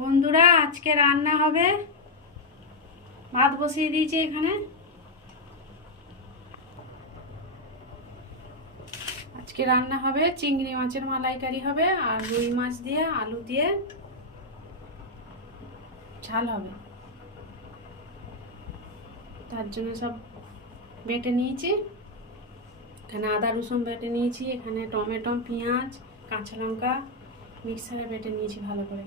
বন্ধুরা, আজকে রান্না হবে। ভাত বসিয়ে দিয়েছি এখানে। আজকে রান্না হবে চিংড়ি মাছের মালাইকারি হবে আর রুই মাছ দিয়ে, আলু দিয়ে ঝাল হবে। তার জন্য সব বেটে নিয়েছি। এখানে আদা, রসুন বেটে নিয়েছি। এখানে টমেটো, পেঁয়াজ, কাঁচা লঙ্কা মিক্সারে বেটে নিয়েছি ভালো করে।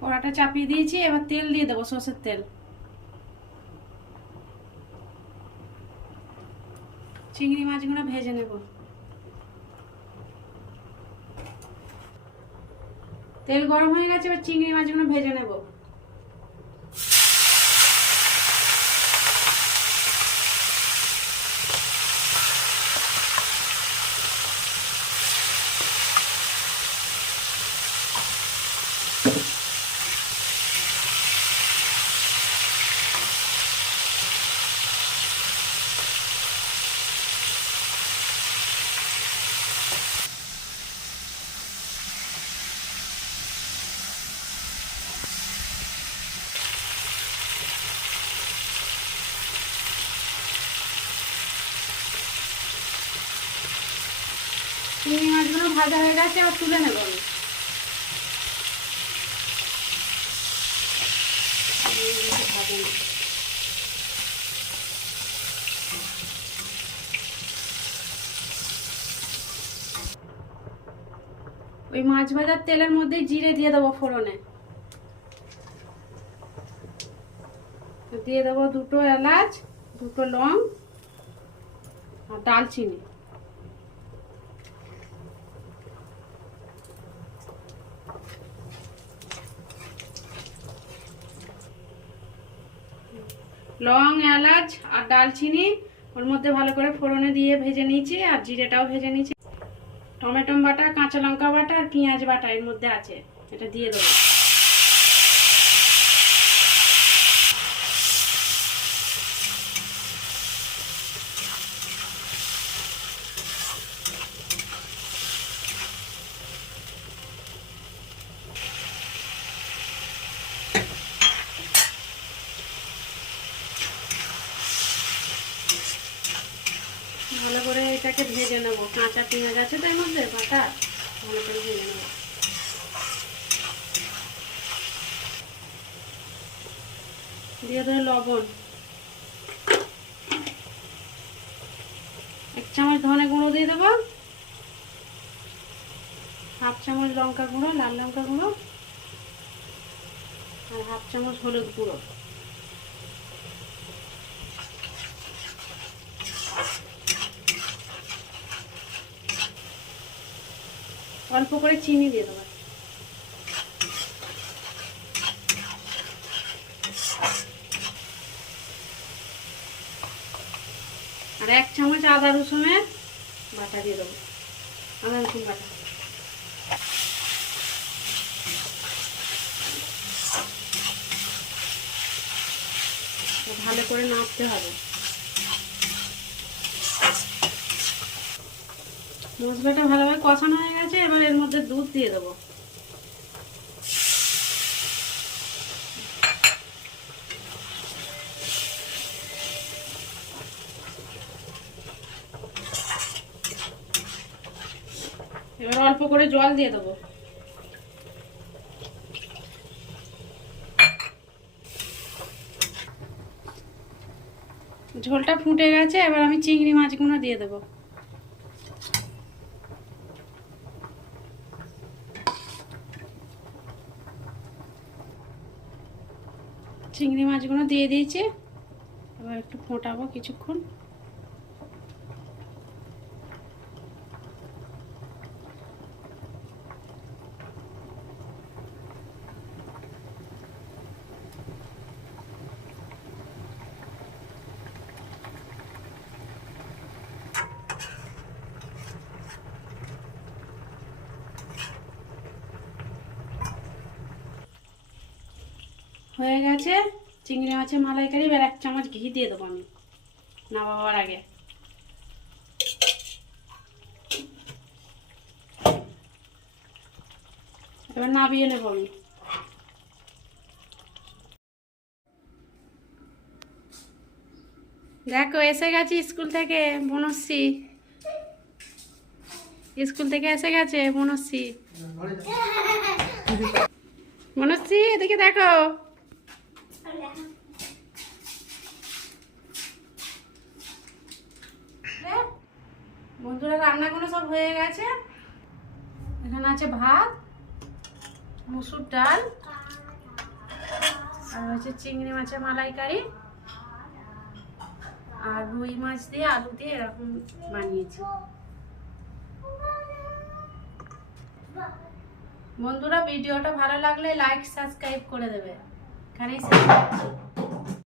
কড়াটা চাপিয়ে দিয়েছি, এবার তেল দিয়ে দেবো সর্ষের তেল। চিংড়ি মাছগুলো ভেজে নেব। তেল গরম হয়ে গেছে, এবার চিংড়ি মাছগুলো ভেজে নেব। চিংড়ি মাছগুলো ভাজা হয়ে গেছে, আর তুলে নেব আমি। ওই মাছ ভাজার তেলের মধ্যে জিরে দিয়ে দেবো ফোড়নে দিয়ে দেবো দুটো এলাচ, দুটো লং, আর দালচিনি লং এলাচ আর ডালচিনি। ওর মধ্যে ভালো করে ফোড়নে দিয়ে ভেজে নিয়েছি আর জিরেটাও ভেজে নিয়েছি। টমেটো বাটা, কাঁচা লঙ্কা বাটা আর পেঁয়াজ বাটা এর মধ্যে আছে। এটা দিয়ে দেবো ভালো করে এটাকে ভেজে নেব। কাঁচা পেঁয়াজ আছে তার মধ্যে? বাটা? করে ভেজে নেব। দিয়ে লবণ। এক চামচ ধনে গুঁড়ো দিয়ে দেবো। হাফ চামচ লঙ্কা গুঁড়ো, লাল লঙ্কা গুঁড়ো। আর হাফ চামচ হলুদ গুঁড়ো। অল্প করে চিনি দিয়ে দেবো। আর এক চামচ আদা রসুনের বাটা দিয়ে দেবো, আদা রসুন বাটা। ভালো করে নাড়তে হবে। মশলাটা ভালোভাবে কষানো হয়ে গেছে, এবার এর মধ্যে দুধ দিয়ে দেবো। এবার অল্প করে জল দিয়ে দেবো। ঝোলটা ফুটে গেছে, এবার আমি চিংড়ি মাছগুলো দিয়ে দেবো। চিংড়ি মাছগুলো দিয়ে দিয়েছি। এবার একটু ফোটাবো কিছুক্ষণ। হয়ে গেছে, চিংড়ি মাছের মালাইকারি, এবার এক চামচ ঘি দিয়ে দেবো আমি। নামাবার আগে। এবার নাবিয়ে নেব আমি। দেখো, এসে গেছি স্কুল থেকে বনশ্রী স্কুল থেকে এসে গেছে বনশ্রী বনশ্রী এদিকে দেখো। বন্ধুরা, রান্নাগুলো সব হয়ে গেছে। এখানে আছে ভাত, মুসুর ডাল, আর হচ্ছে চিংড়ি মাছের মালাইকারি, আর রুই মাছ দিয়ে আলু দিয়ে এরকম বানিয়েছি। বন্ধুরা, ভিডিওটা ভালো লাগলে লাইক সাবস্ক্রাইব করে দেবে। Carência.